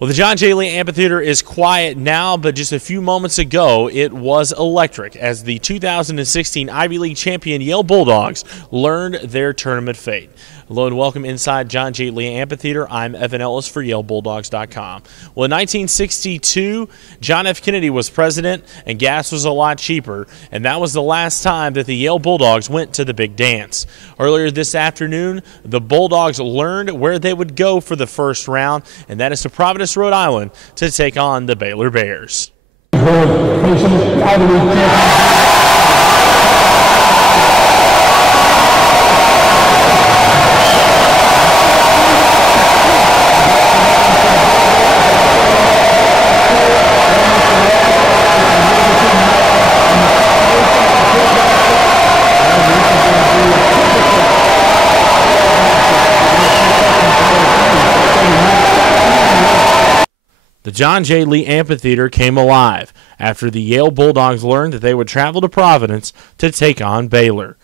Well, the John J. Lee Amphitheater is quiet now, but just a few moments ago, it was electric as the 2016 Ivy League champion Yale Bulldogs learned their tournament fate. Hello and welcome inside John J. Lee Amphitheater. I'm Evan Ellis for YaleBulldogs.com. Well, in 1962, John F. Kennedy was president and gas was a lot cheaper, and that was the last time that the Yale Bulldogs went to the big dance. Earlier this afternoon, the Bulldogs learned where they would go for the first round, and that is to Providence, Rhode Island, to take on the Baylor Bears. The John J. Lee Amphitheater came alive after the Yale Bulldogs learned that they would travel to Providence to take on Baylor.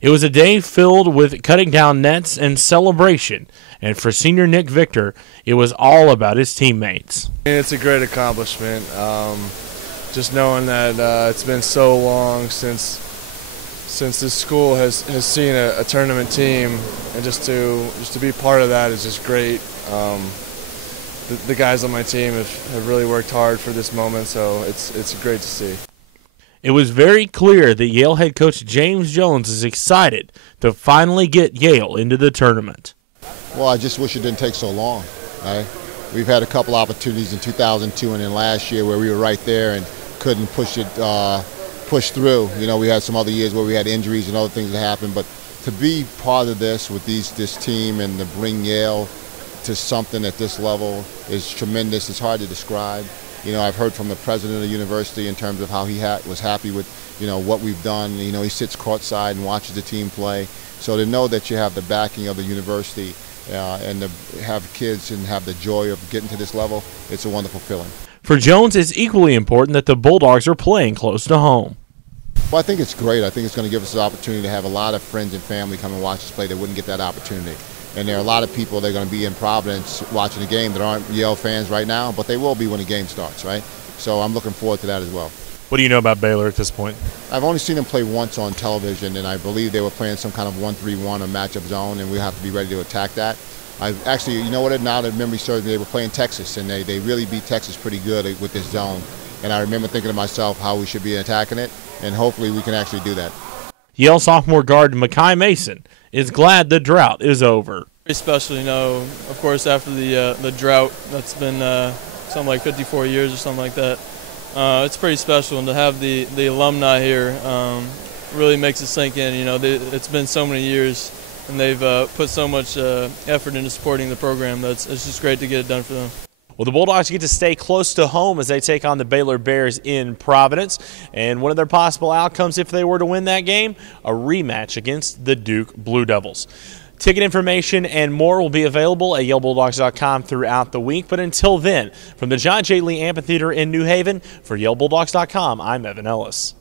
It was a day filled with cutting down nets and celebration, and for senior Nick Victor, it was all about his teammates. It's a great accomplishment, just knowing that it's been so long since this school has seen a tournament team, and just to be part of that is just great. The guys on my team have really worked hard for this moment, so it's great to see. It was very clear that Yale head coach James Jones is excited to finally get Yale into the tournament. Well, I just wish it didn't take so long. Right? We've had a couple opportunities in 2002 and then last year where we were right there and couldn't push through. You know, we had some other years where we had injuries and other things that happened, but to be part of this with this team and to bring Yale to something at this level is tremendous. It's hard to describe. You know, I've heard from the president of the university in terms of how he was happy with, you know, what we've done. You know, he sits courtside and watches the team play. So to know that you have the backing of the university and to have kids and have the joy of getting to this level, it's a wonderful feeling. For Jones, it's equally important that the Bulldogs are playing close to home. Well, I think it's great. I think it's going to give us the opportunity to have a lot of friends and family come and watch us play that wouldn't get that opportunity. And there are a lot of people that are going to be in Providence watching the game that aren't Yale fans right now, but they will be when the game starts, right? So I'm looking forward to that as well. What do you know about Baylor at this point? I've only seen them play once on television, and I believe they were playing some kind of 1-3-1 or matchup zone, and we have to be ready to attack that. Actually, you know what, now that memory serves me, they were playing Texas, and they really beat Texas pretty good with this zone. And I remember thinking to myself how we should be attacking it, and hopefully we can actually do that. Yale sophomore guard Makai Mason is glad the drought is over. Very special, you know, of course, after the drought that's been something like 54 years or something like that. It's pretty special, and to have the alumni here really makes it sink in. You know, it's been so many years, and they've put so much effort into supporting the program. It's just great to get it done for them. Well, the Bulldogs get to stay close to home as they take on the Baylor Bears in Providence. And one of their possible outcomes, if they were to win that game, a rematch against the Duke Blue Devils. Ticket information and more will be available at YaleBulldogs.com throughout the week. But until then, from the John J. Lee Amphitheater in New Haven, for YaleBulldogs.com, I'm Evan Ellis.